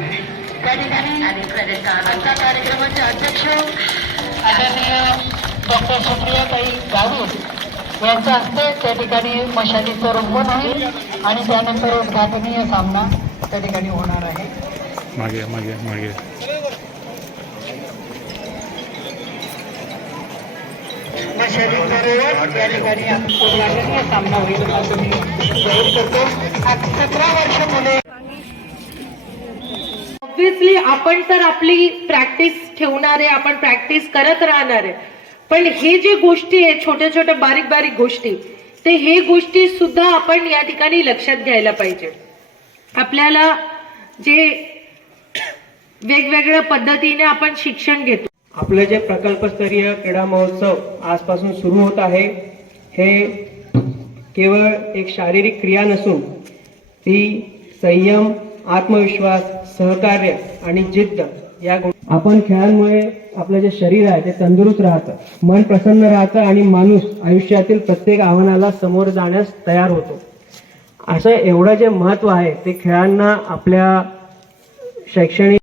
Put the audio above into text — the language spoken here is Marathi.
त्या ठिकाणी आजच्या कार्यक्रमाचे अध्यक्ष आदरणीय डॉक्टर सुप्रियाताई गावित यांच्या हस्ते त्या ठिकाणी मशालीचं रोपण होईल आणि त्यानंतर उद्घाटनीय सामना त्या ठिकाणी होणार आहे. मागे मागे मागे. या ठिकाणी उद्घाटनीय सामना होईल. असं मी जाहीर करतो. आज सतरा वर्ष ऑब्विसली आपण तर आपली प्रॅक्टिस ठेवणार आहे आपण प्रॅक्टिस करत राहणार. आहे पण हे जे गोष्टी आहे छोट्या छोट्या बारीक बारीक गोष्टी ते हे गोष्टी सुद्धा आपण या ठिकाणी लक्षात घ्यायला पाहिजे. आपल्याला जे वेगवेगळ्या पद्धतीने आपण शिक्षण घेतो. आपलं जे प्रकल्पस्तरीय क्रीडा महोत्सव आजपासून सुरू होत आहे हे केवळ एक शारीरिक क्रिया नसून ती संयम आत्मविश्वास सहकार्य आणि जिद्द या गुण आपण खेळांमुळे आपलं जे शरीर आहे ते तंदुरुस्त राहतं. मन प्रसन्न राहतं आणि माणूस आयुष्यातील प्रत्येक आव्हानाला समोर जाण्यास तयार होतो. असं एवढं जे महत्त्व आहे ते खेळांना आपल्या शैक्षणिक